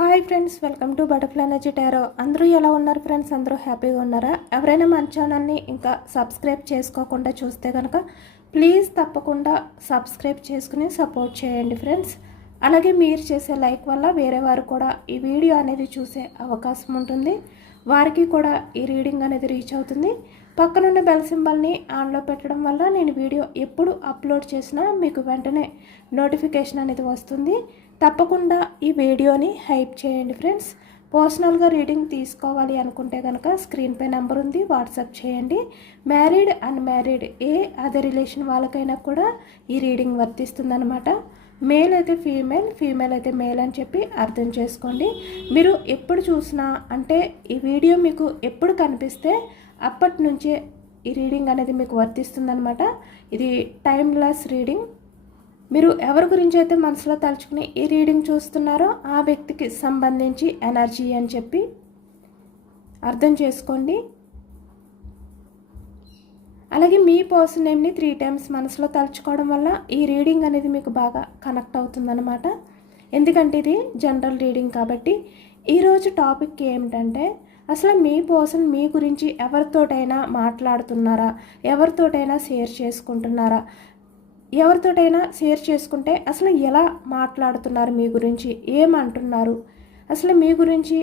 Hi friends, welcome to butterfly energy tarot. అందరూ ఎలా ఉన్నారు ఫ్రెండ్స్? అందరూ హ్యాపీగా ఉన్నారా? ఎవరైనా మన ఛానల్ని ఇంకా సబ్స్క్రైబ్ చేసుకోకుండా చూస్తే కనుక ప్లీజ్ తప్పకుండా సబ్స్క్రైబ్ చేసుకుని సపోర్ట్ చేయండి ఫ్రెండ్స్. అలాగే మీరు చేసే లైక్ వల్ల వేరే వారు కూడా ఈ వీడియో అనేది చూసే అవకాశం ఉంటుంది, వారికి కూడా ఈ రీడింగ్ అనేది రీచ్ అవుతుంది. పక్కనున్న బెల్ సింబల్ని ఆన్లో పెట్టడం వల్ల నేను వీడియో ఎప్పుడు అప్లోడ్ చేసినా మీకు వెంటనే నోటిఫికేషన్ అనేది వస్తుంది. తప్పకుండా ఈ వీడియోని హైప్ చేయండి ఫ్రెండ్స్. పర్సనల్గా రీడింగ్ తీసుకోవాలి అనుకుంటే కనుక స్క్రీన్పై నెంబర్ ఉంది, వాట్సాప్ చేయండి. మ్యారీడ్ అన్మ్యారీడ్ ఏ అదర్ రిలేషన్ వాళ్ళకైనా కూడా ఈ రీడింగ్ వర్తిస్తుందన్నమాట. మేల్ అయితే ఫీమేల్, ఫీమేల్ అయితే మేల్ అని చెప్పి అర్థం చేసుకోండి. మీరు ఎప్పుడు చూసినా అంటే ఈ వీడియో మీకు ఎప్పుడు కనిపిస్తే అప్పటి నుంచే ఈ రీడింగ్ అనేది మీకు వర్తిస్తుందన్నమాట. ఇది టైమ్లెస్ రీడింగ్. మీరు ఎవరి గురించి అయితే మనసులో తలుచుకుని ఈ రీడింగ్ చూస్తున్నారో ఆ వ్యక్తికి సంబంధించి ఎనర్జీ అని చెప్పి అర్థం చేసుకోండి. అలాగే మీ పర్సన్ నేమ్ని 3 times మనసులో తలుచుకోవడం వల్ల ఈ రీడింగ్ అనేది మీకు బాగా కనెక్ట్ అవుతుందన్నమాట. ఎందుకంటే ఇది జనరల్ రీడింగ్ కాబట్టి. ఈరోజు టాపిక్ ఏమిటంటే, అసలు మీ పర్సన్ మీ గురించి ఎవరితోటైనా మాట్లాడుతున్నారా, ఎవరితోటైనా షేర్ చేసుకుంటున్నారా, ఎవరితోటైనా షేర్ చేసుకుంటే అసలు ఎలా మాట్లాడుతున్నారు, మీ గురించి ఏమంటున్నారు, అసలు మీ గురించి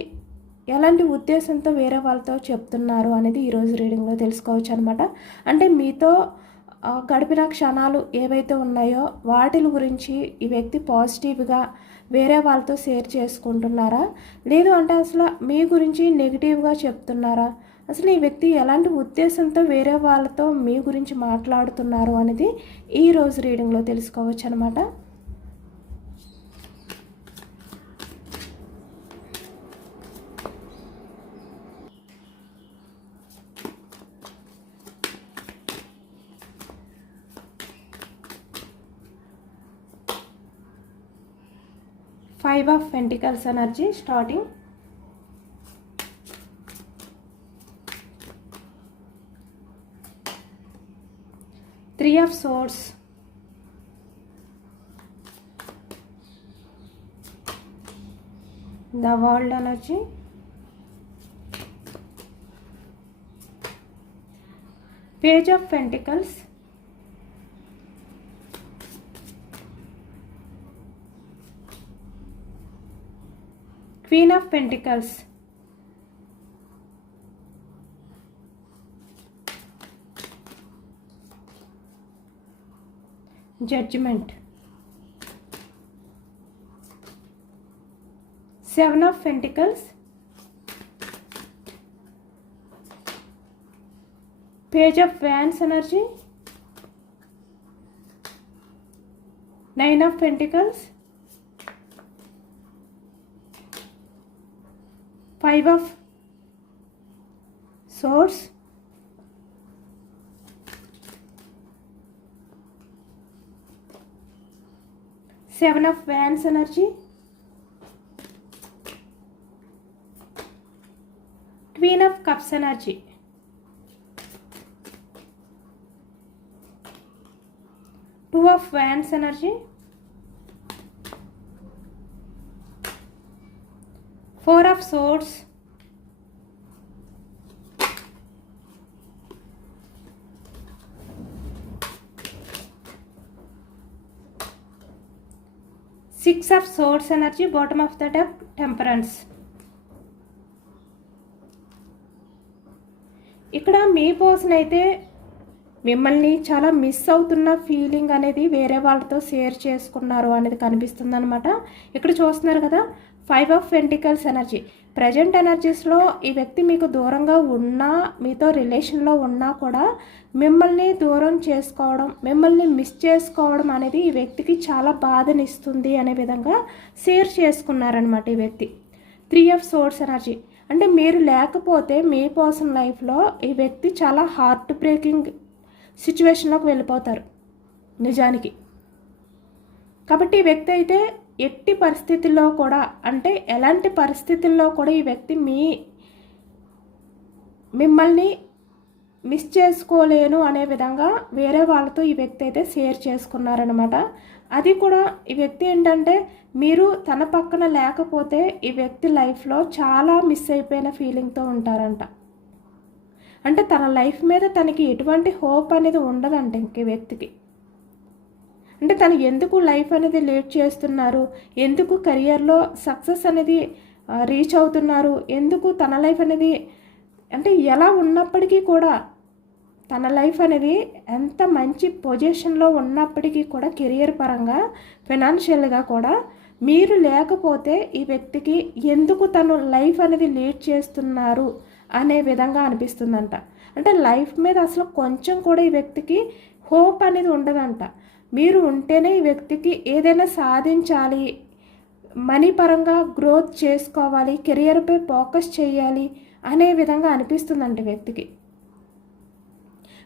ఎలాంటి ఉద్దేశంతో వేరే వాళ్ళతో చెప్తున్నారు అనేది ఈరోజు రీడింగ్లో తెలుసుకోవచ్చు అనమాట. అంటే మీతో గడిపిన క్షణాలు ఏవైతే ఉన్నాయో వాటి గురించి ఈ వ్యక్తి పాజిటివ్గా వేరే వాళ్ళతో షేర్ చేసుకుంటున్నారా, లేదు అంటే అసలు మీ గురించి నెగిటివ్గా చెప్తున్నారా, అసలు ఈ వ్యక్తి ఎలాంటి ఉద్దేశంతో వేరే వాళ్ళతో మీ గురించి మాట్లాడుతున్నారు అనేది ఈరోజు రీడింగ్లో తెలుసుకోవచ్చు అనమాట. Five of Pentacles energy starting. Three of Swords. The World energy. Page of Pentacles. Queen of Pentacles. Judgment. Seven of Pentacles. Page of Wands energy. Nine of Pentacles. Five of Swords. Seven of Wands energy. Queen of Cups energy. Two of Wands energy. Four of Swords. Six of Swords energy, bottom of the deck, Temperance. ఇక్కడ మీ person అయితే మిమ్మల్ని చాలా miss అవుతున్న feeling అనేది వేరే వాళ్ళతో share చేసుకున్నారు అనేది కనిపిస్తుంది అనమాట. ఇక్కడ చూస్తున్నారు కదా, 5 of Pentacles ఎనర్జీ. ప్రజెంట్ ఎనర్జీస్లో ఈ వ్యక్తి మీకు దూరంగా ఉన్నా, మీతో రిలేషన్లో ఉన్నా కూడా మిమ్మల్ని దూరం చేసుకోవడం, మిమ్మల్ని మిస్ చేసుకోవడం అనేది ఈ వ్యక్తికి చాలా బాధనిస్తుంది అనే విధంగా షేర్ చేసుకున్నారనమాట ఈ వ్యక్తి. 3 of Swords ఎనర్జీ. అంటే మీరు లేకపోతే మీ పర్సనల్ లైఫ్లో ఈ వ్యక్తి చాలా హార్ట్ బ్రేకింగ్ సిచ్యువేషన్లోకి వెళ్ళిపోతారు నిజానికి. కాబట్టి ఈ వ్యక్తి అయితే ఎట్టి పరిస్థితుల్లో కూడా, అంటే ఎలాంటి పరిస్థితుల్లో కూడా ఈ వ్యక్తి మిమ్మల్ని మిస్ చేసుకోలేను అనే విధంగా వేరే వాళ్ళతో ఈ వ్యక్తి అయితే షేర్ చేసుకున్నారనమాట. అది కూడా ఈ వ్యక్తి ఏంటంటే మీరు తన పక్కన లేకపోతే ఈ వ్యక్తి లైఫ్లో చాలా మిస్ అయిపోయిన ఫీలింగ్తో ఉంటారంట. అంటే తన లైఫ్ మీద తనకి ఎటువంటి హోప్ అనేది ఉండదంట ఇంక వ్యక్తికి. అంటే తను ఎందుకు లైఫ్ అనేది లీడ్ చేస్తున్నారు, ఎందుకు కెరియర్లో సక్సెస్ అనేది రీచ్ అవుతున్నారు, ఎందుకు తన లైఫ్ అనేది అంటే ఎలా ఉన్నప్పటికీ కూడా తన లైఫ్ అనేది ఎంత మంచి పొజిషన్లో ఉన్నప్పటికీ కూడా కెరియర్ పరంగా ఫైనాన్షియల్గా కూడా మీరు లేకపోతే ఈ వ్యక్తికి ఎందుకు తను లైఫ్ అనేది లీడ్ చేస్తున్నారు అనే విధంగా అనిపిస్తుందంట. అంటే లైఫ్ మీద అసలు కొంచెం కూడా ఈ వ్యక్తికి హోప్ అనేది ఉండదంట. మీరు ఉంటేనే ఈ వ్యక్తికి ఏదైనా సాధించాలి, మనీ పరంగా గ్రోత్ చేసుకోవాలి, కెరియర్పై ఫోకస్ చేయాలి అనే విధంగా అనిపిస్తుందంట వ్యక్తికి.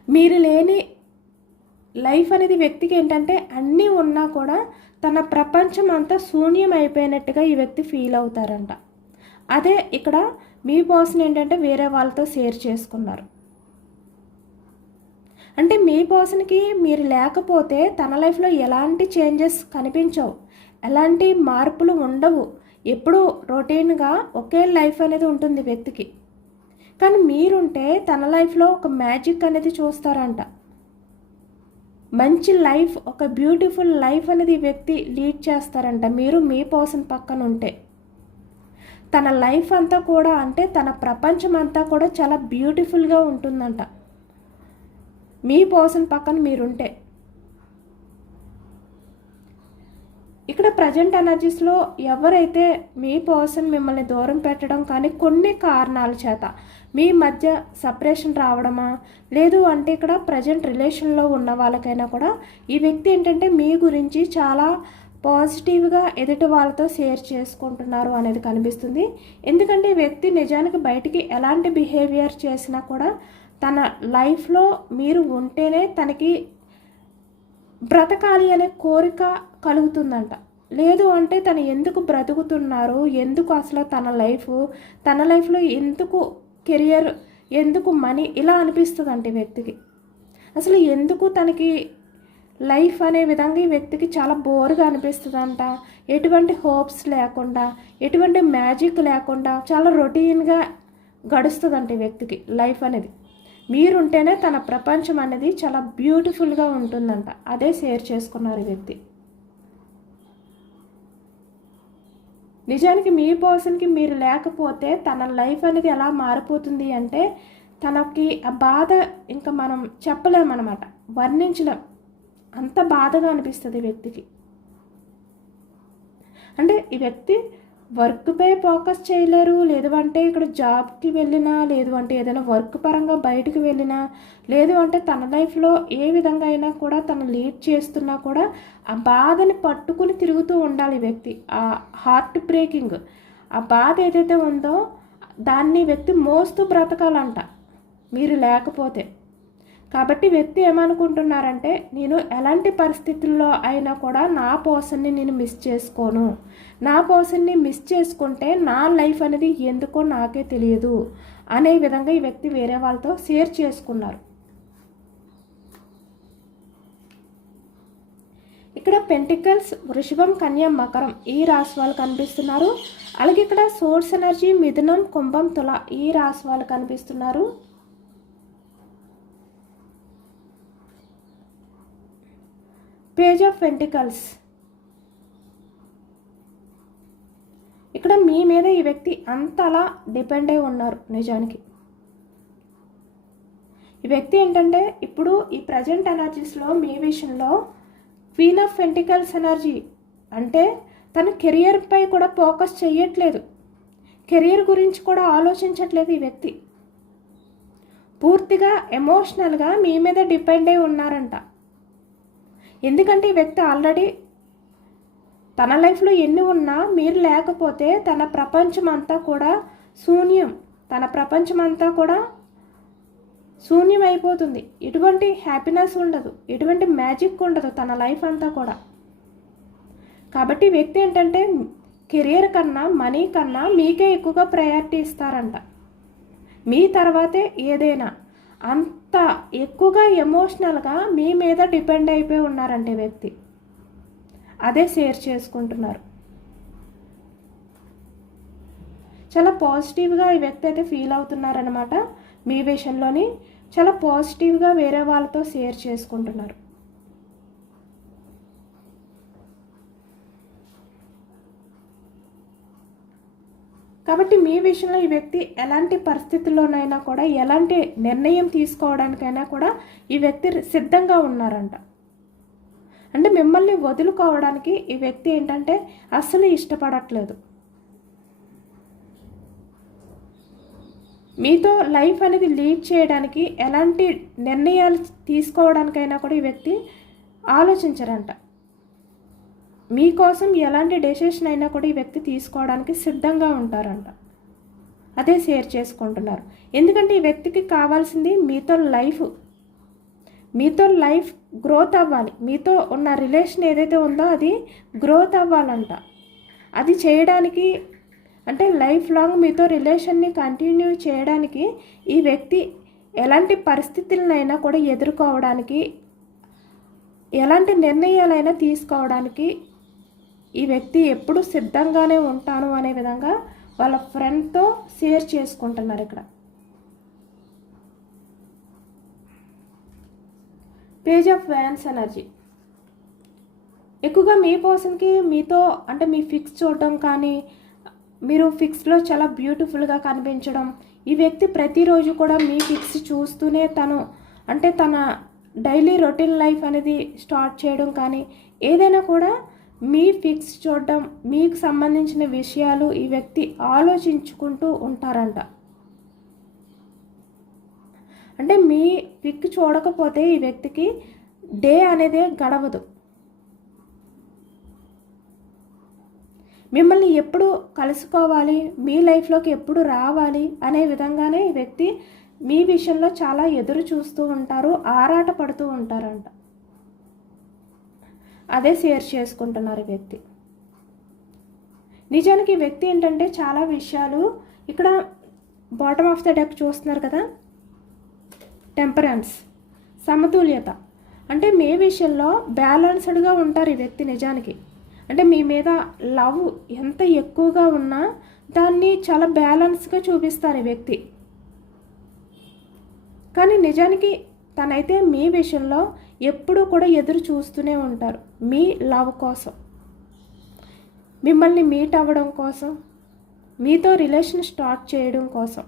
మీరు లేని లైఫ్ అనేది వ్యక్తికి ఏంటంటే అన్నీ ఉన్నా కూడా తన ప్రపంచం అంతా శూన్యం అయిపోయినట్టుగా ఈ వ్యక్తి ఫీల్ అవుతారంట. అదే ఇక్కడ మీ పర్సన్ ఏంటంటే వేరే వాళ్ళతో షేర్ చేసుకున్నారు. అంటే మీ పర్సన్కి మీరు లేకపోతే తన లైఫ్లో ఎలాంటి చేంజెస్ కనిపించవు, ఎలాంటి మార్పులు ఉండవు, ఎప్పుడూ రొటీన్గా ఒకే లైఫ్ అనేది ఉంటుంది వ్యక్తికి. కానీ మీరుంటే తన లైఫ్లో ఒక మ్యాజిక్ అనేది చూస్తారంట. మంచి లైఫ్, ఒక బ్యూటిఫుల్ లైఫ్ అనేది వ్యక్తి లీడ్ చేస్తారంట. మీరు మీ పర్సన్ పక్కన ఉంటే తన లైఫ్ అంతా కూడా అంటే తన ప్రపంచం అంతా కూడా చాలా బ్యూటిఫుల్గా ఉంటుందంట మీ పర్సన్ పక్కన మీరుంటే. ఇక్కడ ప్రజెంట్ ఎనర్జీస్లో ఎవరైతే మీ పర్సన్ మిమ్మల్ని దూరం పెట్టడం కానీ కొన్ని కారణాల చేత మీ మధ్య సపరేషన్ రావడమా, లేదు అంటే ఇక్కడ ప్రజెంట్ రిలేషన్లో ఉన్న వాళ్ళకైనా కూడా ఈ వ్యక్తి ఏంటంటే మీ గురించి చాలా పాజిటివ్గా ఎదుటి వాళ్ళతో షేర్ చేసుకుంటున్నారు అనేది కనిపిస్తుంది. ఎందుకంటే ఈ వ్యక్తి నిజానికి బయటికి ఎలాంటి బిహేవియర్ చేసినా కూడా తన లైఫ్లో మీరు ఉంటేనే తనకి బ్రతకాలి అనే కోరిక కలుగుతుందంట. లేదు అంటే తను ఎందుకు బ్రతుకుతున్నారు, ఎందుకు అసలు తన లైఫ్లో ఎందుకు కెరియర్, ఎందుకు మనీ ఇలా అనిపిస్తుందంట ఈ వ్యక్తికి. అసలు ఎందుకు తనకి లైఫ్ అనే విధంగా ఈ వ్యక్తికి చాలా బోర్గా అనిపిస్తుందంట. ఎటువంటి హోప్స్ లేకుండా, ఎటువంటి మ్యాజిక్ లేకుండా చాలా రొటీన్గా గడుస్తుందంట ఈ వ్యక్తికి లైఫ్ అనేది. మీరుంటేనే తన ప్రపంచం అనేది చాలా బ్యూటిఫుల్గా ఉంటుందంట. అదే షేర్ చేసుకున్నారు ఈ వ్యక్తి. నిజానికి మీ పర్సన్కి మీరు లేకపోతే తన లైఫ్ అనేది ఎలా మారిపోతుంది అంటే తనకి ఆ బాధ ఇంకా మనం చెప్పలేమన్నమాట, వర్ణించలేం, అంత బాధగా అనిపిస్తుంది ఈ వ్యక్తికి. అంటే ఈ వ్యక్తి వర్క్పై ఫోకస్ చేయలేరు, లేదు అంటే ఇక్కడ జాబ్కి వెళ్ళినా, లేదు అంటే ఏదైనా వర్క్ పరంగా బయటకు వెళ్ళినా, లేదు అంటే తన లైఫ్లో ఏ విధంగా అయినా కూడా తను లీడ్ చేస్తున్నా కూడా ఆ బాధని పట్టుకుని తిరుగుతూ ఉండాలి ఈ వ్యక్తి. ఆ హార్ట్ బ్రేకింగ్, ఆ బాధ ఏదైతే ఉందో దాన్ని వ్యక్తి మోస్తూ బ్రతకాలంట మీరు లేకపోతే. కాబట్టి వ్యక్తి ఏమనుకుంటున్నారంటే నేను ఎలాంటి పరిస్థితుల్లో అయినా కూడా నా పర్సన్ని నేను మిస్ చేసుకోను, నా పర్సన్ని మిస్ చేసుకుంటే నా లైఫ్ అనేది ఎందుకో నాకే తెలియదు అనే విధంగా ఈ వ్యక్తి వేరే వాళ్ళతో షేర్ చేసుకున్నారు. ఇక్కడ పెంటికల్స్, వృషభం, కన్య, మకరం ఈ రాశి వాళ్ళు కనిపిస్తున్నారు. అలాగే ఇక్కడ సోర్స్ ఎనర్జీ, మిథునం, కుంభం, తుల ఈ రాశి వాళ్ళు కనిపిస్తున్నారు. పేజ్ ఆఫ్ పెంటికల్స్, ఇక్కడ మీ మీద ఈ వ్యక్తి అంతలా డిపెండ్ అయి ఉన్నారు. నిజానికి ఈ వ్యక్తి ఏంటంటే ఇప్పుడు ఈ ప్రజెంట్ ఎనర్జీస్లో మీ విషయంలో క్వీన్ ఆఫ్ పెంటికల్స్ ఎనర్జీ అంటే తన కెరియర్పై కూడా ఫోకస్ చేయట్లేదు, కెరియర్ గురించి కూడా ఆలోచించట్లేదు. ఈ వ్యక్తి పూర్తిగా ఎమోషనల్గా మీ మీద డిపెండ్ అయి ఉన్నారంట. ఎందుకంటే ఈ వ్యక్తి ఆల్రెడీ తన లైఫ్లో ఎన్ని ఉన్నా మీరు లేకపోతే తన ప్రపంచం అంతా కూడా శూన్యం, తన ప్రపంచం అంతా కూడా శూన్యం అయిపోతుంది. ఎటువంటి హ్యాపీనెస్ ఉండదు, ఎటువంటి మ్యాజిక్ ఉండదు తన లైఫ్ అంతా కూడా. కాబట్టి వ్యక్తి ఏంటంటే కెరియర్ కన్నా, మనీ కన్నా మీకే ఎక్కువగా ప్రయారిటీ ఇస్తారంట. మీ తర్వాతే ఏదైనా. అంత ఎక్కువగా ఎమోషనల్గా మీ మీద డిపెండ్ అయిపోయి ఉన్నారంటే వ్యక్తి. అదే షేర్ చేసుకుంటున్నారు. చాలా పాజిటివ్గా ఈ వ్యక్తి అయితే ఫీల్ అవుతున్నారనమాట. మీ విషయంలోని చాలా పాజిటివ్గా వేరే వాళ్ళతో షేర్ చేసుకుంటున్నారు. కాబట్టి మీ విషయంలో ఈ వ్యక్తి ఎలాంటి పరిస్థితుల్లోనైనా కూడా, ఎలాంటి నిర్ణయం తీసుకోవడానికైనా కూడా ఈ వ్యక్తి సిద్ధంగా ఉన్నారంట. అంటే మిమ్మల్ని వదులుకోవడానికి ఈ వ్యక్తి ఏంటంటే అస్సలు ఇష్టపడట్లేదు. మీతో లైఫ్ అనేది లీడ్ చేయడానికి ఎలాంటి నిర్ణయాలు తీసుకోవడానికైనా కూడా ఈ వ్యక్తి ఆలోచించరంట. మీకోసం ఎలాంటి డెసిషన్ అయినా కూడా ఈ వ్యక్తి తీసుకోవడానికి సిద్ధంగా ఉంటారంట. అదే షేర్ చేసుకుంటున్నారు. ఎందుకంటే ఈ వ్యక్తికి కావాల్సింది మీతో లైఫ్ గ్రోత్ అవ్వాలి. మీతో ఉన్న రిలేషన్ ఏదైతే ఉందో అది గ్రోత్ అవ్వాలంట. అది చేయడానికి అంటే లైఫ్ లాంగ్ మీతో రిలేషన్ని కంటిన్యూ చేయడానికి ఈ వ్యక్తి ఎలాంటి పరిస్థితులనైనా కూడా ఎదుర్కోవడానికి, ఎలాంటి నిర్ణయాలైనా తీసుకోవడానికి ఈ వ్యక్తి ఎప్పుడు సిద్ధంగానే ఉంటాను అనే విధంగా వాళ్ళ ఫ్రెండ్తో షేర్ చేసుకుంటున్నారు. ఇక్కడ పేజ్ ఆఫ్ వ్యాన్స్ ఎనర్జీ ఎక్కువగా మీ పర్సన్కి మీతో అంటే మీ ఫిక్స్ చూడడం కానీ, మీరు ఫిక్స్లో చాలా బ్యూటిఫుల్గా కనిపించడం, ఈ వ్యక్తి ప్రతిరోజు కూడా మీ ఫిక్స్ చూస్తూనే తన డైలీ రొటీన్ లైఫ్ అనేది స్టార్ట్ చేయడం కానీ, ఏదైనా కూడా మీ ఫిక్స్ చూడడం, మీకు సంబంధించిన విషయాలు ఈ వ్యక్తి ఆలోచించుకుంటూ ఉంటారంట. అంటే మీ ఫిక్ చూడకపోతే ఈ వ్యక్తికి డే అనేదే గడవదు. మిమ్మల్ని ఎప్పుడు కలుసుకోవాలి, మీ లైఫ్లోకి ఎప్పుడు రావాలి అనే విధంగానే ఈ వ్యక్తి మీ విషయంలో చాలా ఎదురు చూస్తూ ఉంటారు, ఆరాట పడుతూ ఉంటారంట. అదే షేర్ చేసుకుంటున్నారు ఈ వ్యక్తి. నిజానికి ఈ వ్యక్తి ఏంటంటే చాలా విషయాలు ఇక్కడ బాటమ్ ఆఫ్ ద డెక్ చూస్తున్నారు కదా, టెంపరెన్స్, సమతుల్యత. అంటే మీ విషయంలో బ్యాలెన్స్డ్గా ఉంటారు ఈ వ్యక్తి నిజానికి. అంటే మీ మీద లవ్ ఎంత ఎక్కువగా ఉన్నా దాన్ని చాలా బ్యాలెన్స్గా చూపిస్తారు ఈ వ్యక్తి. కానీ నిజానికి తనైతే మీ విషయంలో ఎప్పుడూ కూడా ఎదురు చూస్తూనే ఉంటారు మీ లవ్ కోసం, మిమ్మల్ని మీట్ అవ్వడం కోసం, మీతో రిలేషన్ స్టార్ట్ చేయడం కోసం.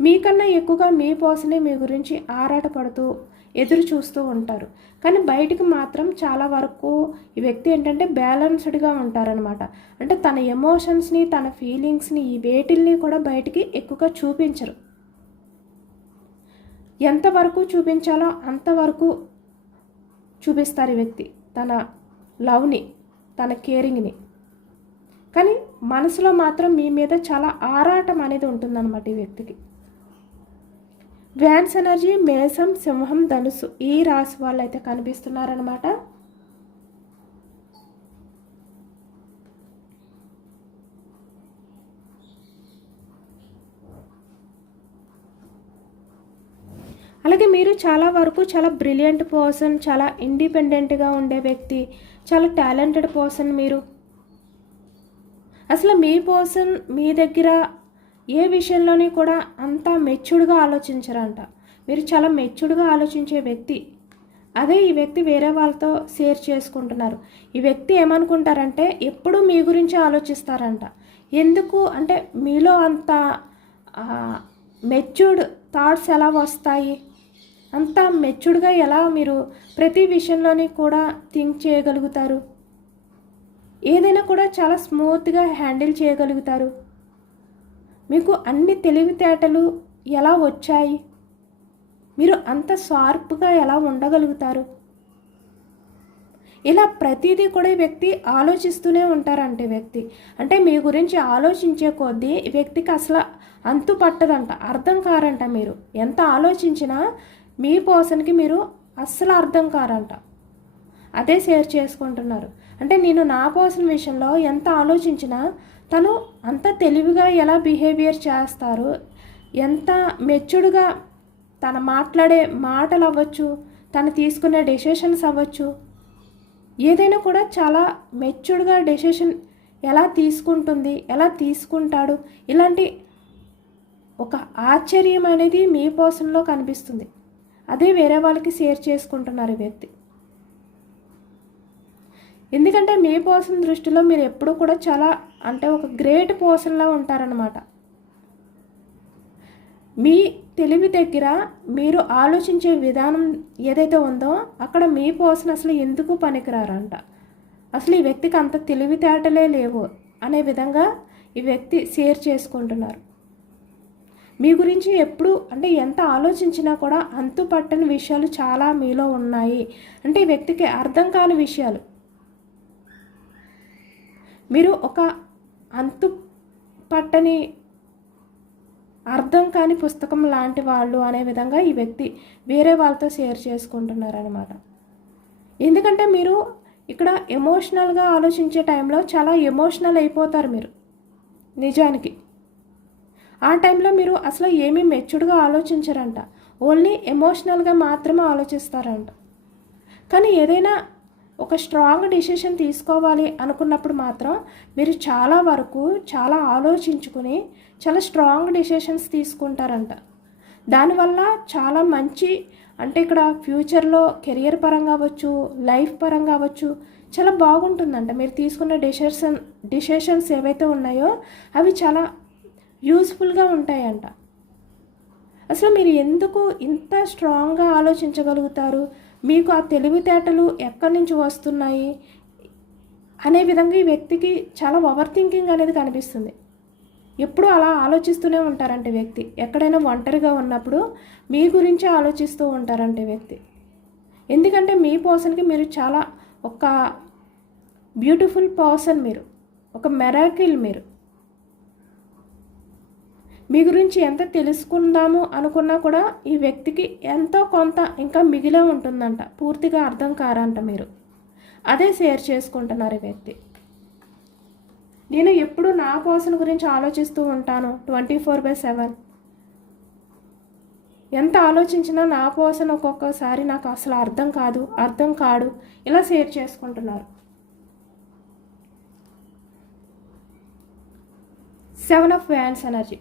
మీకన్నా ఎక్కువగా మీ పర్సనే మీ గురించి ఆరాటపడుతూ ఎదురు చూస్తూ ఉంటారు. కానీ బయటికి మాత్రం చాలా వరకు ఈ వ్యక్తి ఏంటంటే బ్యాలెన్స్డ్గా ఉంటారనమాట. అంటే తన ఎమోషన్స్ని, తన ఫీలింగ్స్ని, ఈ వేటిల్ని కూడా బయటికి ఎక్కువగా చూపించరు. ఎంతవరకు చూపించాలో అంతవరకు చూపిస్తారు ఈ వ్యక్తి తన లవ్ని, తన కేరింగ్ని. కానీ మనసులో మాత్రం మీ మీద చాలా ఆరాటం అనేది ఉంటుందన్నమాట ఈ వ్యక్తికి. వ్యాన్స్ ఎనర్జీ మేషం, సింహం, ధనుసు ఈ రాశి వాళ్ళు అయితే కనిపిస్తున్నారనమాట. అలాగే మీరు చాలా వరకు చాలా బ్రిలియంట్ పర్సన్, చాలా ఇండిపెండెంట్గా ఉండే వ్యక్తి, చాలా టాలెంటెడ్ పర్సన్ మీరు. అసలు మీ పర్సన్ మీ దగ్గర ఏ విషయంలోని కూడా అంత మెచ్యూర్డ్గా ఆలోచించరంట. మీరు చాలా మెచ్యూర్డ్గా ఆలోచించే వ్యక్తి. అదే ఈ వ్యక్తి వేరే వాళ్ళతో షేర్ చేసుకుంటున్నారు. ఈ వ్యక్తి ఏమనుకుంటారంటే ఎప్పుడూ మీ గురించి ఆలోచిస్తారంట. ఎందుకు అంటే మీలో అంత మెచ్యూర్డ్ థాట్స్ ఎలా వస్తాయి, అంత మెచ్యూర్డ్గా ఎలా మీరు ప్రతి విషయంలోని కూడా థింక్ చేయగలుగుతారు, ఏదైనా కూడా చాలా స్మూత్గా హ్యాండిల్ చేయగలుగుతారు, మీకు అన్ని తెలివితేటలు ఎలా వచ్చాయి, మీరు అంత షార్ప్గా ఎలా ఉండగలుగుతారు, ఇలా ప్రతిదీ కూడా ఈ వ్యక్తి ఆలోచిస్తూనే ఉంటారంటే వ్యక్తి. అంటే మీ గురించి ఆలోచించే కొద్దీ ఈ వ్యక్తికి అసలు అంతు పట్టదంట, అర్థం కారంట. మీరు ఎంత ఆలోచించినా మీ పర్సన్కి మీరు అస్సలు అర్థం కారంట. అదే షేర్ చేసుకుంటున్నారు. అంటే నేను నా పర్సన్ విషయంలో ఎంత ఆలోచించినా తను అంత తెలివిగా ఎలా బిహేవియర్ చేస్తారు, ఎంత మెచ్యూర్డ్గా తన మాట్లాడే మాటలు అవ్వచ్చు, తను తీసుకునే డెసిషన్స్ అవ్వచ్చు, ఏదైనా కూడా చాలా మెచ్యూర్డ్గా డెసిషన్ ఎలా తీసుకుంటుంది, ఎలా తీసుకుంటాడు, ఇలాంటి ఒక ఆశ్చర్యం అనేది మీ పర్సన్లో కనిపిస్తుంది. అదే వేరే వాళ్ళకి షేర్ చేసుకుంటున్నారు ఈ వ్యక్తి. ఎందుకంటే మీ పర్సన్ దృష్టిలో మీరు ఎప్పుడు కూడా చాలా అంటే ఒక గ్రేట్ పర్సన్లా ఉంటారనమాట. మీ తెలివి దగ్గర మీరు ఆలోచించే విధానం ఏదైతే ఉందో అక్కడ మీ పర్సన్ అసలు ఎందుకు పనికిరారంట. అసలు ఈ వ్యక్తికి అంత తెలివితేటలే లేవు అనే విధంగా ఈ వ్యక్తి షేర్ చేసుకుంటున్నారు. మీ గురించి ఎప్పుడు అంటే ఎంత ఆలోచించినా కూడా అంతు పట్టని విషయాలు చాలా మీలో ఉన్నాయి. అంటే ఈ వ్యక్తికి అర్థం కాని విషయాలు, మీరు ఒక అంతు పట్టని అర్థం కాని పుస్తకం లాంటి వాళ్ళు అనే విధంగా ఈ వ్యక్తి వేరే వాళ్ళతో షేర్ చేసుకుంటున్నారనమాట. ఎందుకంటే మీరు ఇక్కడ ఎమోషనల్గా ఆలోచించే టైంలో చాలా ఎమోషనల్ అయిపోతారు మీరు. నిజానికి ఆ టైంలో మీరు అసలు ఏమీ మెచ్యూర్డ్గా ఆలోచించరంట, ఓన్లీ ఎమోషనల్గా మాత్రమే ఆలోచిస్తారంట. కానీ ఏదైనా ఒక స్ట్రాంగ్ డిసిషన్ తీసుకోవాలి అనుకున్నప్పుడు మాత్రం మీరు చాలా వరకు చాలా ఆలోచించుకుని చాలా స్ట్రాంగ్ డిసిషన్స్ తీసుకుంటారంట. దానివల్ల చాలా మంచి అంటే ఇక్కడ ఫ్యూచర్లో కెరియర్ పరంగా అవ్వచ్చు, లైఫ్ పరంగా అవ్వచ్చు, చాలా బాగుంటుందంట. మీరు తీసుకున్న డిసిషన్స్ ఏవైతే ఉన్నాయో అవి చాలా యూస్ఫుల్గా ఉంటాయంట. అసలు మీరు ఎందుకు ఇంత స్ట్రాంగ్గా ఆలోచించగలుగుతారు, మీకు ఆ తెలివితేటలు ఎక్కడి నుంచి వస్తున్నాయి అనే విధంగా ఈ వ్యక్తికి చాలా ఓవర్ థింకింగ్ అనేది కనిపిస్తుంది. ఎప్పుడు అలా ఆలోచిస్తూనే ఉంటారంటే వ్యక్తి ఎక్కడైనా ఒంటరిగా ఉన్నప్పుడు మీ గురించి ఆలోచిస్తూ ఉంటారంటే వ్యక్తి. ఎందుకంటే మీ పర్సన్కి మీరు చాలా ఒక బ్యూటిఫుల్ పర్సన్, మీరు ఒక మెరాకిల్. మీరు మీ గురించి ఎంత తెలుసుకుందాము అనుకున్నా కూడా ఈ వ్యక్తికి ఎంతో కొంత ఇంకా మిగిలే ఉంటుందంట, పూర్తిగా అర్థం కారంట. మీరు అదే షేర్ చేసుకుంటున్నారు ఈ వ్యక్తి. నేను ఎప్పుడు నా పర్సన్ గురించి ఆలోచిస్తూ ఉంటాను 24/7. ఎంత ఆలోచించినా నా పర్సన్ ఒక్కొక్కసారి నాకు అసలు అర్థం కాడు ఇలా షేర్ చేసుకుంటున్నారు. 7 of Wands energy.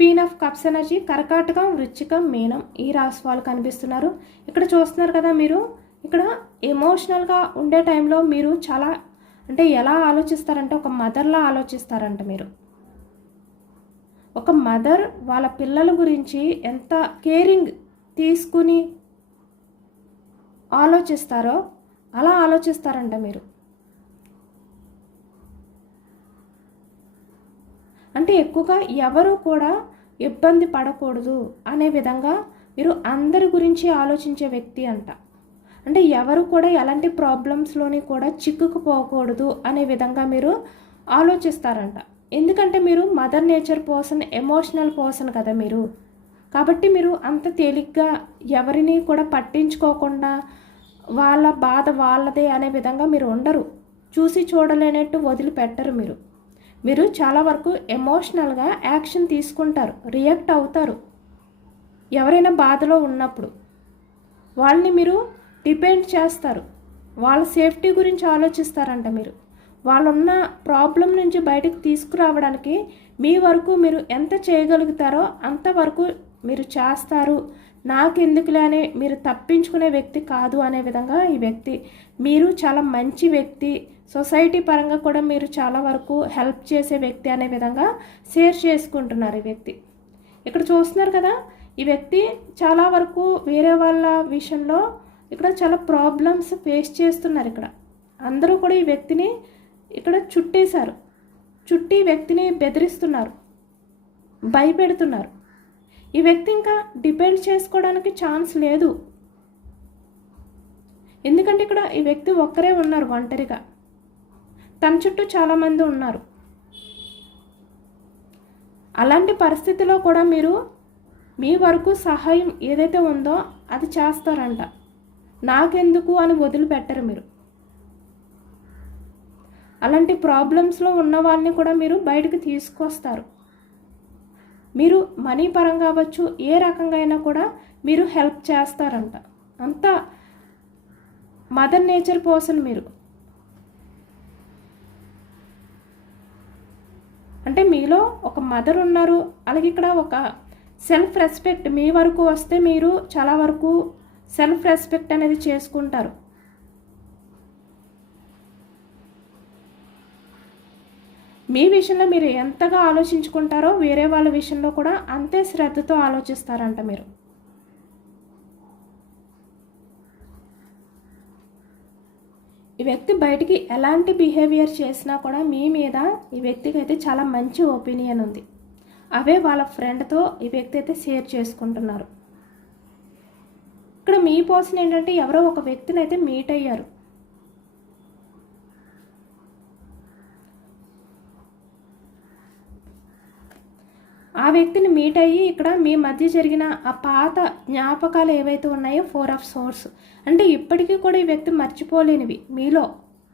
Queen of cups energy. కర్కాటకం, వృశ్చికం, మీనం ఈ రాశి వాళ్ళు కనిపిస్తున్నారు. ఇక్కడ చూస్తున్నారు కదా, మీరు ఇక్కడ ఎమోషనల్గా ఉండే టైంలో మీరు చాలా అంటే ఎలా ఆలోచిస్తారంటే ఒక మదర్లా ఆలోచిస్తారంట. మీరు ఒక మదర్ వాళ్ళ పిల్లల గురించి ఎంత కేరింగ్ తీసుకుని ఆలోచిస్తారో అలా ఆలోచిస్తారంట మీరు. అంటే ఎక్కువగా ఎవరు కూడా ఇబ్బంది పడకూడదు అనే విధంగా మీరు అందరి గురించి ఆలోచించే వ్యక్తి అంట. అంటే ఎవరు కూడా ఎలాంటి ప్రాబ్లమ్స్లోని కూడా చిక్కుకుపోకూడదు అనే విధంగా మీరు ఆలోచిస్తారంట. ఎందుకంటే మీరు mother nature person, emotional person కదా మీరు. కాబట్టి మీరు అంత తేలిగ్గా ఎవరిని కూడా పట్టించుకోకుండా వాళ్ళ బాధ వాళ్ళదే అనే విధంగా మీరు ఉండరు. చూసి చూడలేనట్టు వదిలిపెట్టరు మీరు. మీరు చాలా వరకు ఎమోషనల్గా యాక్షన్ తీసుకుంటారు, రియాక్ట్ అవుతారు. ఎవరైనా బాధలో ఉన్నప్పుడు వాళ్ళని మీరు డిపెండ్ చేస్తారు, వాళ్ళ సేఫ్టీ గురించి ఆలోచిస్తారంట. మీరు వాళ్ళున్న ప్రాబ్లం నుంచి బయటకు తీసుకురావడానికి మీ వరకు మీరు ఎంత చేయగలుగుతారో అంతవరకు మీరు చేస్తారు. నాకెందుకులే అని మీరు తప్పించుకునే వ్యక్తి కాదు అనే విధంగా ఈ వ్యక్తి. మీరు చాలా మంచి వ్యక్తి, సొసైటీ పరంగా కూడా మీరు చాలా వరకు హెల్ప్ చేసే వ్యక్తి అనే విధంగా షేర్ చేసుకుంటున్నారు ఈ వ్యక్తి. ఇక్కడ చూస్తున్నారు కదా, ఈ వ్యక్తి చాలా వరకు వేరే వాళ్ళ విషయంలో ఇక్కడ చాలా ప్రాబ్లమ్స్ ఫేస్ చేస్తున్నారు. ఇక్కడ అందరూ కూడా ఈ వ్యక్తిని ఇక్కడ చుట్టి వ్యక్తిని బెదిరిస్తున్నారు, భయపెడుతున్నారు. ఈ వ్యక్తి ఇంకా డిపెండ్ చేసుకోవడానికి ఛాన్స్ లేదు. ఎందుకంటే ఇక్కడ ఈ వ్యక్తి ఒక్కరే ఉన్నారు ఒంటరిగా, తన చుట్టూ చాలామంది ఉన్నారు. అలాంటి పరిస్థితిలో కూడా మీరు మీ వరకు సహాయం ఏదైతే ఉందో అది చేస్తారంట. నాకెందుకు అని వదిలిపెట్టరు మీరు. అలాంటి ప్రాబ్లమ్స్లో ఉన్న వాళ్ళని కూడా మీరు బయటకు తీసుకొస్తారు. మీరు మనీ పరంగా అవ్వచ్చు, ఏ రకంగా అయినా కూడా మీరు హెల్ప్ చేస్తారంట. అంతా మదర్ నేచర్ పర్సన్ మీరు. అంటే మీలో ఒక మదర్ ఉన్నారు, అలాగే ఇక్కడ ఒక సెల్ఫ్ రెస్పెక్ట్ మీ వరకు వస్తే మీరు చాలా వరకు సెల్ఫ్ రెస్పెక్ట్ అనేది చేసుకుంటారు. మీ విషయంలో మీరు ఎంతగా ఆలోచించుకుంటారో వేరే వాళ్ళ విషయంలో కూడా అంతే శ్రద్ధతో ఆలోచిస్తారంట మీరు. ఈ వ్యక్తి బయటికి ఎలాంటి బిహేవియర్ చేసినా కూడా మీ మీద ఈ వ్యక్తికి అయితే చాలా మంచి ఒపీనియన్ ఉంది. అవే వాళ్ళ ఫ్రెండ్తో ఈ వ్యక్తి అయితే షేర్ చేసుకుంటున్నారు. ఇక్కడ మీ పర్సన్ ఏంటంటే ఎవరో ఒక వ్యక్తిని అయితే మీట్ అయ్యారు. ఆ వ్యక్తిని మీట్ అయ్యి ఇక్కడ మీ మధ్య జరిగిన ఆ పాత జ్ఞాపకాలు ఏవైతే ఉన్నాయో 4 ఆఫ్ సోర్స్ అంటే ఇప్పటికీ కూడా ఈ వ్యక్తి మర్చిపోలేనివి మీలో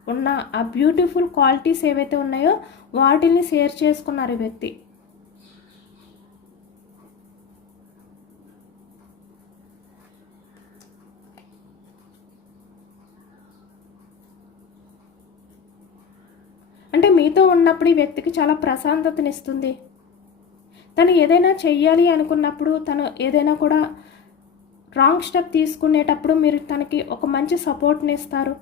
ఉన్న ఆ బ్యూటిఫుల్ క్వాలిటీస్ ఏవైతే ఉన్నాయో వాటిని షేర్ చేసుకున్నారు ఈ వ్యక్తి. అంటే మీతో ఉన్నప్పుడు ఈ వ్యక్తికి చాలా ప్రశాంతతనిస్తుంది. తను ఏదైనా చెయ్యాలి అనుకున్నప్పుడు, తను ఏదైనా కూడా రాంగ్ స్టెప్ తీసుకునేటప్పుడు మీరు తనకి ఒక మంచి సపోర్ట్ని ఇస్తారు.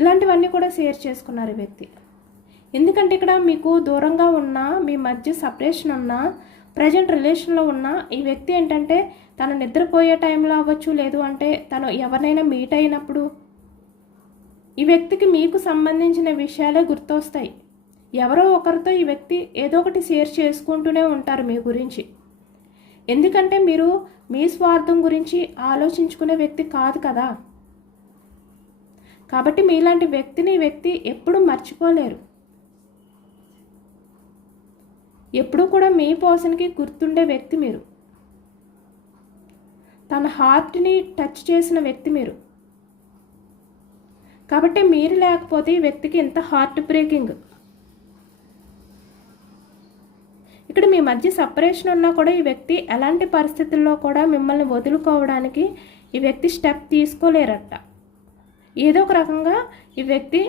ఇలాంటివన్నీ కూడా షేర్ చేసుకున్నారు ఈ వ్యక్తి. ఎందుకంటే ఇక్కడ మీకు దూరంగా ఉన్న, మీ మధ్య సపరేషన్ ఉన్న, ప్రజెంట్ రిలేషన్లో ఉన్న ఈ వ్యక్తి ఏంటంటే తను నిద్రపోయే టైంలో అవ్వచ్చు, లేదు అంటే తను ఎవరినైనా మీట్ అయినప్పుడు ఈ వ్యక్తికి మీకు సంబంధించిన విషయాలే గుర్తొస్తాయి. ఎవరో ఒకరితో ఈ వ్యక్తి ఏదో ఒకటి షేర్ చేసుకుంటూనే ఉంటారు మీ గురించి. ఎందుకంటే మీరు మీ స్వార్థం గురించి ఆలోచించుకునే వ్యక్తి కాదు కదా. కాబట్టి మీలాంటి వ్యక్తిని ఈ వ్యక్తి ఎప్పుడూ మర్చిపోలేరు. ఎప్పుడూ కూడా మీ పర్సన్కి గుర్తుండే వ్యక్తి మీరు. తన హార్ట్ని టచ్ చేసిన వ్యక్తి మీరు. కాబట్టి మీరు లేకపోతే ఈ వ్యక్తికి ఎంత హార్ట్ బ్రేకింగ్. ఇక్కడ మీ మధ్య సపరేషన్ ఉన్నా కూడా ఈ వ్యక్తి ఎలాంటి పరిస్థితుల్లో కూడా మిమ్మల్ని వదులుకోవడానికి ఈ వ్యక్తి స్టెప్ తీసుకోలేరట. ఏదో ఒక రకంగా ఈ వ్యక్తి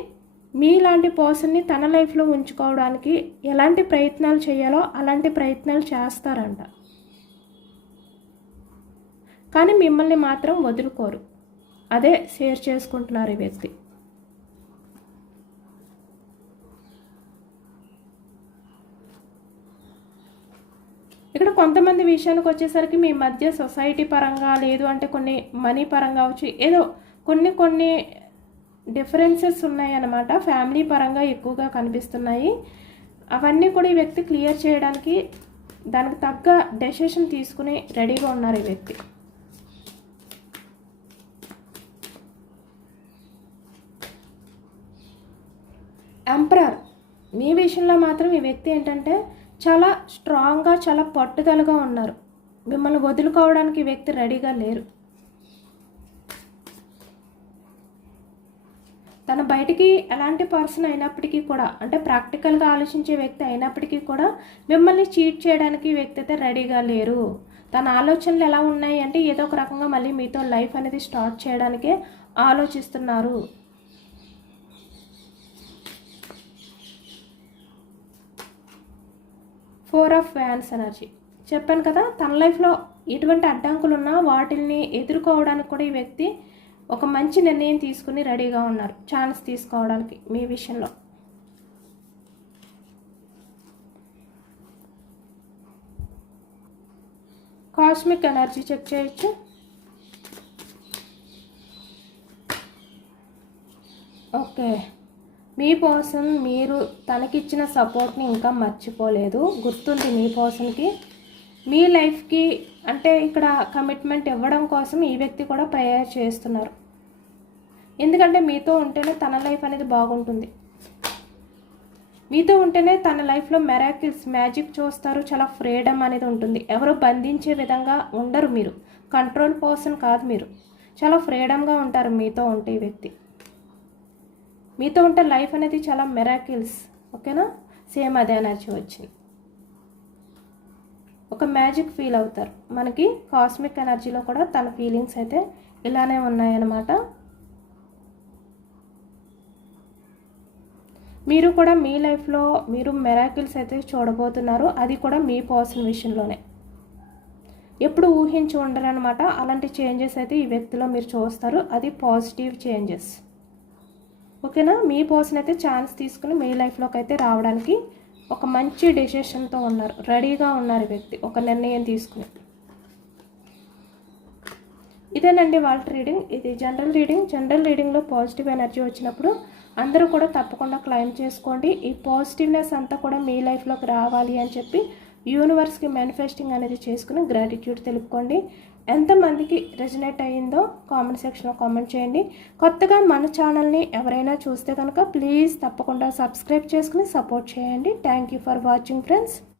మీలాంటి పర్సన్ని తన లైఫ్లో ఉంచుకోవడానికి ఎలాంటి ప్రయత్నాలు చేయాలో అలాంటి ప్రయత్నాలు చేస్తారంట. కానీ మిమ్మల్ని మాత్రం వదులుకోరు. అదే షేర్ చేసుకుంటున్నారు ఈ వ్యక్తి. ఇక్కడ కొంతమంది విషయానికి వచ్చేసరికి మీ మధ్య సొసైటీ పరంగా, లేదు అంటే కొన్ని మనీ పరంగా వచ్చి ఏదో కొన్ని డిఫరెన్సెస్ ఉన్నాయన్నమాట. ఫ్యామిలీ పరంగా ఎక్కువగా కనిపిస్తున్నాయి. అవన్నీ కూడా ఈ వ్యక్తి క్లియర్ చేయడానికి దానికి తగ్గ డెసిషన్ తీసుకుని రెడీగా ఉన్నారు ఈ వ్యక్తి. ఎంపరర్ మీ విషయంలో మాత్రం ఈ వ్యక్తి ఏంటంటే చాలా స్ట్రాంగ్గా, చాలా పట్టుదలగా ఉన్నారు. మిమ్మల్ని వదులుకోవడానికి ఈ వ్యక్తి రెడీగా లేరు. తన బయటికి ఎలాంటి పర్సన్ అయినప్పటికీ కూడా, అంటే ప్రాక్టికల్గా ఆలోచించే వ్యక్తి అయినప్పటికీ కూడా మిమ్మల్ని చీట్ చేయడానికి ఈ వ్యక్తి అయితే రెడీగా లేరు. తన ఆలోచనలు ఎలా ఉన్నాయి అంటే ఏదో ఒక రకంగా మళ్ళీ మీతో లైఫ్ అనేది స్టార్ట్ చేయడానికే ఆలోచిస్తున్నారు. ఫోర్ ఆఫ్ వ్యాన్స్ ఎనర్జీ చెప్పాను కదా. తన లైఫ్లో ఎటువంటి అడ్డంకులు ఉన్నా వాటిని ఎదుర్కోవడానికి కూడా ఈ వ్యక్తి ఒక మంచి నిర్ణయం తీసుకుని రెడీగా ఉన్నారు, ఛాన్స్ తీసుకోవడానికి మీ విషయంలో. కాస్మిక్ ఎనర్జీ చెక్ చేయొచ్చు. ఓకే, మీ పర్సన్ మీరు తనకిచ్చిన సపోర్ట్ని ఇంకా మర్చిపోలేదు, గుర్తుంది మీ పర్సన్కి. మీ లైఫ్కి అంటే ఇక్కడ కమిట్మెంట్ ఇవ్వడం కోసం ఈ వ్యక్తి కూడా ప్రేయర్ చేస్తున్నారు. ఎందుకంటే మీతో ఉంటేనే తన లైఫ్ అనేది బాగుంటుంది. మీతో ఉంటేనే తన లైఫ్లో మెరాకిల్స్, మ్యాజిక్ చూస్తారు. చాలా ఫ్రీడమ్ అనేది ఉంటుంది. ఎవరు బంధించే విధంగా ఉండరు. మీరు కంట్రోల్ పర్సన్ కాదు. మీరు చాలా ఫ్రీడమ్గా ఉంటారు మీతో ఉంటే ఈ వ్యక్తి. మీతో ఉంటే లైఫ్ అనేది చాలా మిరాకిల్స్. ఓకేనా, సేమ్ అదే ఎనర్జీ వచ్చింది. ఒక మ్యాజిక్ ఫీల్ అవుతారు. మనకి కాస్మిక్ ఎనర్జీలో కూడా తన ఫీలింగ్స్ అయితే ఇలానే ఉన్నాయన్నమాట. మీరు కూడా మీ లైఫ్లో మీరు మిరాకిల్స్ అయితే చూడబోతున్నారు. అది కూడా మీ పర్సన్ విషయంలోనే. ఎప్పుడు ఊహించి ఉండరనమాట. అలాంటి చేంజెస్ అయితే ఈ వ్యక్తిలో మీరు చూస్తారు. అది పాజిటివ్ చేంజెస్. ఓకేనా, మీ పర్సన్ అయితే ఛాన్స్ తీసుకుని మీ లైఫ్లోకి అయితే రావడానికి ఒక మంచి డెసిషన్తో ఉన్నారు. రెడీగా ఉన్నారు ఈ వ్యక్తి ఒక నిర్ణయం తీసుకుని. ఇదేనండి వాళ్ళ రీడింగ్. ఇది జనరల్ రీడింగ్. జనరల్ రీడింగ్లో పాజిటివ్ ఎనర్జీ వచ్చినప్పుడు అందరూ కూడా తప్పకుండా క్లైమ్ చేసుకోండి. ఈ పాజిటివ్నెస్ అంతా కూడా మీ లైఫ్లోకి రావాలి అని చెప్పి యూనివర్స్కి మేనిఫెస్టింగ్ అనేది చేసుకుని గ్రాటిట్యూడ్ తెలుపుకోండి. ఎంతమందికి రెజనేట్ అయ్యిందో కామెంట్ సెక్షన్లో కామెంట్ చేయండి. కొత్తగా మన ఛానల్ని ఎవరైనా చూస్తే కనుక ప్లీజ్ తప్పకుండా సబ్స్క్రైబ్ చేసుకుని సపోర్ట్ చేయండి. Thank you for watching friends.